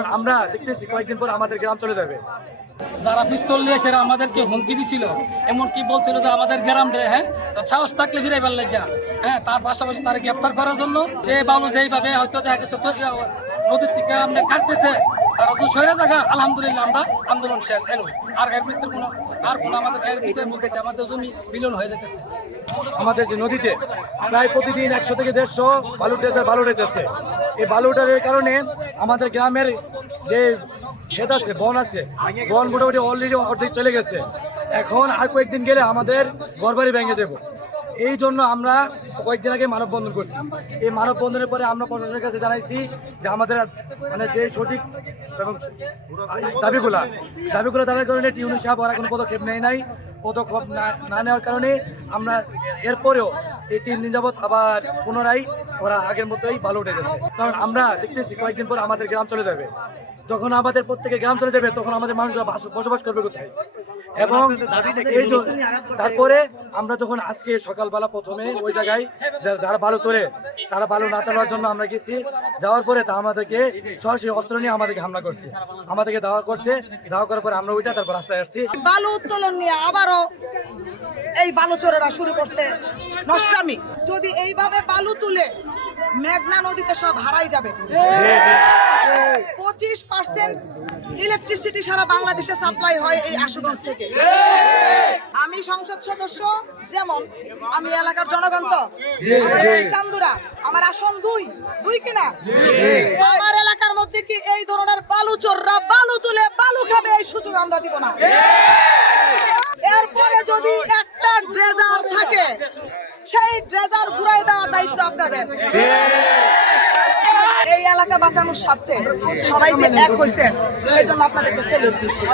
কারণ আমরা দেখতেছি কয়েকদিন পর আমাদের গ্রাম চলে যাবে। যারা পিস্তল নিয়ে সেরা আমাদেরকে হুমকি দিছিল, এমনকি বলছিল যে আমাদের গ্রাম রে, হ্যাঁ সাহস থাকলে ফিরাইবার লাগিয়া, হ্যাঁ তার পাশাপাশি তারা গ্রেপ্তার করার জন্য যে বাবু যেইভাবে হয়তো দেখা গেছে নদীর থেকে আমরা কাটতেছে তারা তো সৈরা জায়গা। আলহামদুলিল্লাহ আমরা আন্দোলন শেষ এনওয়ে। আর এর ভিতরে কোনো আমাদের এর ভিতরে মুখে আমাদের জমি বিলীন হয়ে যেতেছে। আমাদের যে নদীতে প্রায় প্রতিদিন 100 থেকে 150 বালু উঠেছে। এই বালু উঠার কারণে আমাদের গ্রামের যে ক্ষেত আছে, বন আছে, বন মোটামুটি অলরেডি অর্ধেক চলে গেছে। এখন আর কয়েকদিন গেলে আমাদের ঘরবাড়ি ভেঙে যাব। এই জন্য আমরা কয়েকদিন আগে মানববন্ধন করছি। এই মানববন্ধনের পরে আমরা প্রশাসনের কাছে জানাইছি যে আমাদের মানে যে সঠিক এবং দাবিগুলো তাদের কারণে টিউনি সাহেব ওরা কোনো পদক্ষেপ নেয় নাই। পদক্ষেপ না নেওয়ার কারণে আমরা এরপরেও এই 3 দিন যাবৎ আবার পুনরায় ওরা আগের মতোই বালু উঠে গেছে। কারণ আমরা দেখতেছি কয়েকদিন পর আমাদের গ্রাম চলে যাবে। যখন আমাদের প্রত্যেকের গ্রাম চলে যাবে তখন আমাদের মানুষরা বসবাস করবে কোথায়? এবং এই তারপরে আমরা যখন আজকে সকালবেলা প্রথমে ওই জায়গায় যারা বালু তোলে তারা বালু না তোলার জন্য আমরা গেছি। যাওয়ার পরে তা আমাদেরকে সরাসরি অস্ত্র নিয়ে আমাদেরকে হামলা করছে, আমাদেরকে দাওয়া করার পরে আমরা ওইটা তারপর রাস্তায় আসছি। বালু উত্তোলন নিয়ে আবারও এই বালু চোরেরা শুরু করছে নষ্টামি। যদি এইভাবে বালু তুলে মেঘনা নদীতে সব হারাই যাবে। 25% ইলেকট্রিসিটি সারা বাংলাদেশে সাপ্লাই হয় এই আশুগঞ্জ থেকে। আমি সংসদ সদস্য, যেমন আমি এলাকার জনগণ, তো আমার বাড়ি চান্দুরা, আমার আসন 2 কিনা। আমার এলাকার মধ্যে কি এই ধরনের বালু চোররা বালু তুলে বালু খাবে, এই সুযোগ আমরা দিব না। এরপরে যদি একটা ড্রেজার থাকে সেই ড্রেজার ঘুরাই দেওয়ার দায়িত্ব আপনাদের। এই এলাকা বাঁচানোর স্বার্থে সবাই যে এক হয়েছে সেই জন্য আপনাদেরকে স্যালুট দিচ্ছি।